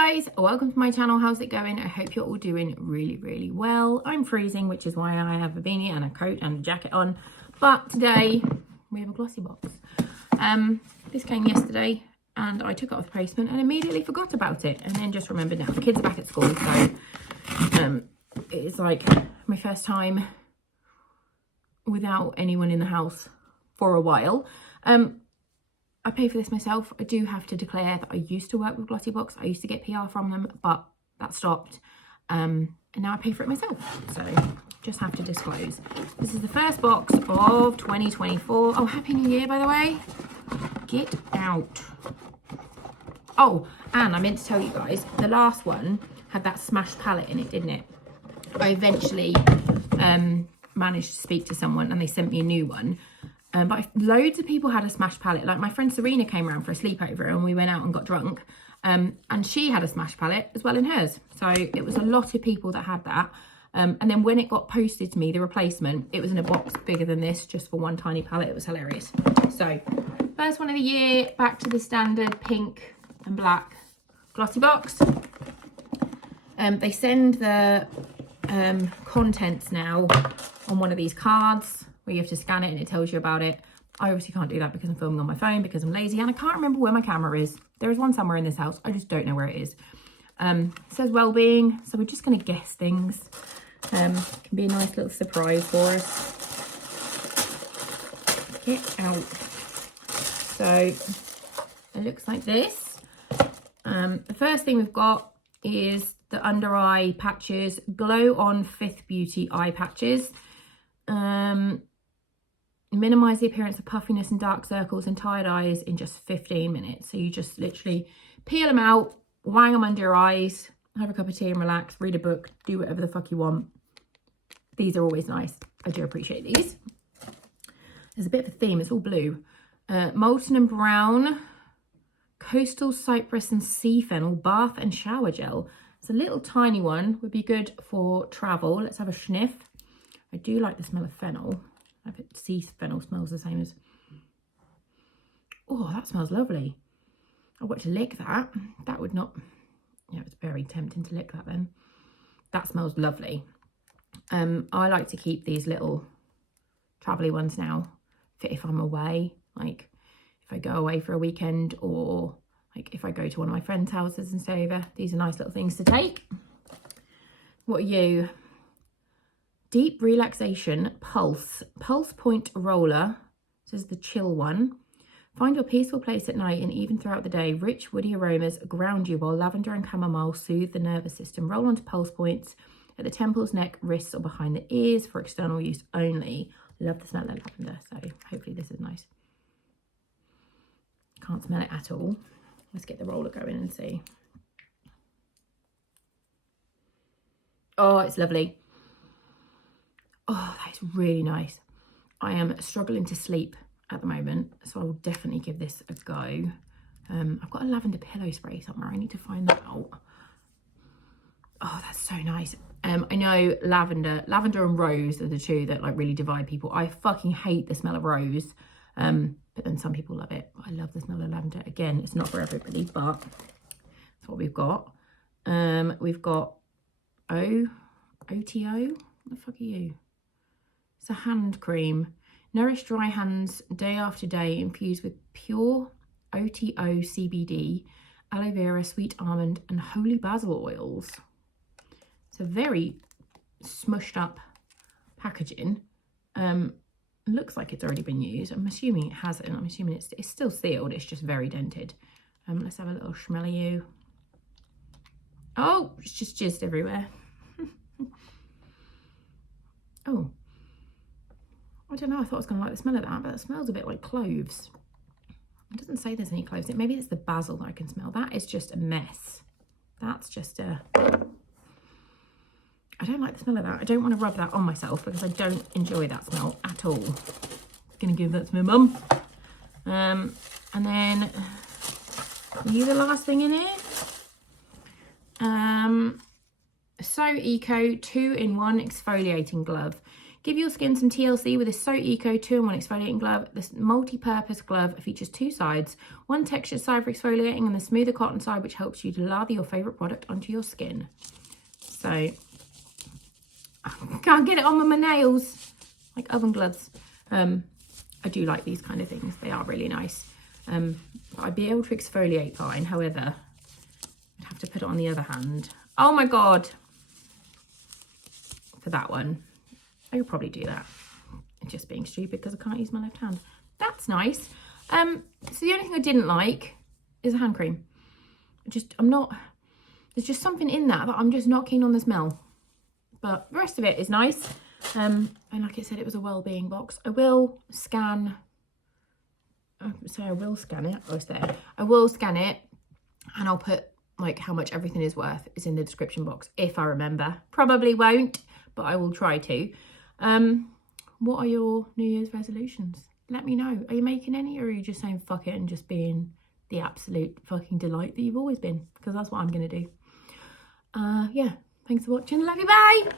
guys, welcome to my channel. How's it going? I hope you're all doing really well. I'm freezing, which is why I have a beanie and a coat and a jacket on, but today we have a Glossybox. This came yesterday and I took it off the postman and immediately forgot about it, and then just remembered now. The kids are back at school, so it's like my first time without anyone in the house for a while. I pay for this myself. I do have to declare that I used to work with Glossybox. I used to get PR from them, but that stopped. And now I pay for it myself. So just have to disclose. This is the first box of 2024. Oh, Happy New Year, by the way. Get out. Oh, and I meant to tell you guys, the last one had that smashed palette in it, didn't it? I eventually managed to speak to someone and they sent me a new one. But loads of people had a smashed palette. Like my friend Serena came around for a sleepover and we went out and got drunk. And she had a smashed palette as well in hers. So it was a lot of people that had that. And then when it got posted to me, the replacement, it was in a box bigger than this, just for one tiny palette. It was hilarious. So first one of the year, back to the standard pink and black Glossybox. They send the contents now on one of these cards, where you have to scan it and it tells you about it. I obviously can't do that because I'm filming on my phone because I'm lazy and I can't remember where my camera is. There is one somewhere in this house. I just don't know where it is. It says well-being, so we're just going to guess things. Can be a nice little surprise for us. Get out. So it looks like this. The first thing we've got is the under eye patches, Glow On Fifth Beauty eye patches. Minimize the appearance of puffiness and dark circles and tired eyes in just 15 minutes. So you just literally peel them out, wang them under your eyes, have a cup of tea and relax, read a book, do whatever the fuck you want. These are always nice. I do appreciate these. There's a bit of a theme. It's all blue. Molten and brown, coastal cypress and sea fennel, bath and shower gel. It's a little tiny one. Would be good for travel. Let's have a sniff. I do like the smell of fennel. I bet sea fennel smells the same as... Oh, that smells lovely. I want to lick that. That would not... Yeah, it's very tempting to lick that then. That smells lovely. I like to keep these little travelly ones now for if I'm away. Like if I go away for a weekend, or like if I go to one of my friends' houses and stay over. These are nice little things to take. What are you? Deep Relaxation Pulse Point Roller. This is the chill one. Find your peaceful place at night and even throughout the day. Rich woody aromas ground you, while lavender and chamomile soothe the nervous system. Roll onto pulse points at the temples, neck, wrists or behind the ears for external use only. Love the smell of lavender, so hopefully this is nice. Can't smell it at all. Let's get the roller going and see. Oh, it's lovely. Oh, that is really nice. I am struggling to sleep at the moment, so I will definitely give this a go. I've got a lavender pillow spray somewhere. I need to find that out. Oh, that's so nice. I know lavender and rose are the two that like really divide people. I fucking hate the smell of rose, but then some people love it. I love the smell of lavender. Again, it's not for everybody, but that's what we've got. We've got OTO. What the fuck are you? It's a hand cream. Nourish dry hands day after day, infused with pure OTO CBD, aloe vera, sweet almond, and holy basil oils. It's a very smushed up packaging. Looks like it's already been used. I'm assuming it hasn't. I'm assuming it's still sealed. It's just very dented. Let's have a little smell of you. Oh, it's just jizzed everywhere. Oh. I don't know, I thought I was going to like the smell of that, but it smells a bit like cloves. It doesn't say there's any cloves in it. Maybe it's the basil that I can smell. That is just a mess. That's just a... I don't like the smell of that. I don't want to rub that on myself because I don't enjoy that smell at all. Gonna give that to my mum. And then, are you the last thing in here? So Eco 2-in-1 exfoliating glove. Give your skin some TLC with this So Eco 2-in-1 exfoliating glove. This multi-purpose glove features 2 sides, one textured side for exfoliating and the smoother cotton side, which helps you to lather your favourite product onto your skin. So, I can't get it on with my nails, like oven gloves. I do like these kind of things. They are really nice. I'd be able to exfoliate fine. However, I'd have to put it on the other hand. Oh my God. For that one, I could probably do that. Just being stupid because I can't use my left hand. That's nice. So the only thing I didn't like is a hand cream. There's just something in that I'm just not keen on the smell. But the rest of it is nice. And like I said, it was a well-being box. I will scan, I will scan it. Oh, it's there. I will scan it and I'll put like how much everything is worth is in the description box if I remember. Probably won't, but I will try to. What are your New Year's resolutions? Let me know. Are you making any, or are you just saying fuck it and just being the absolute fucking delight that you've always been? Because that's what I'm going to do. Yeah, thanks for watching. Love you, bye!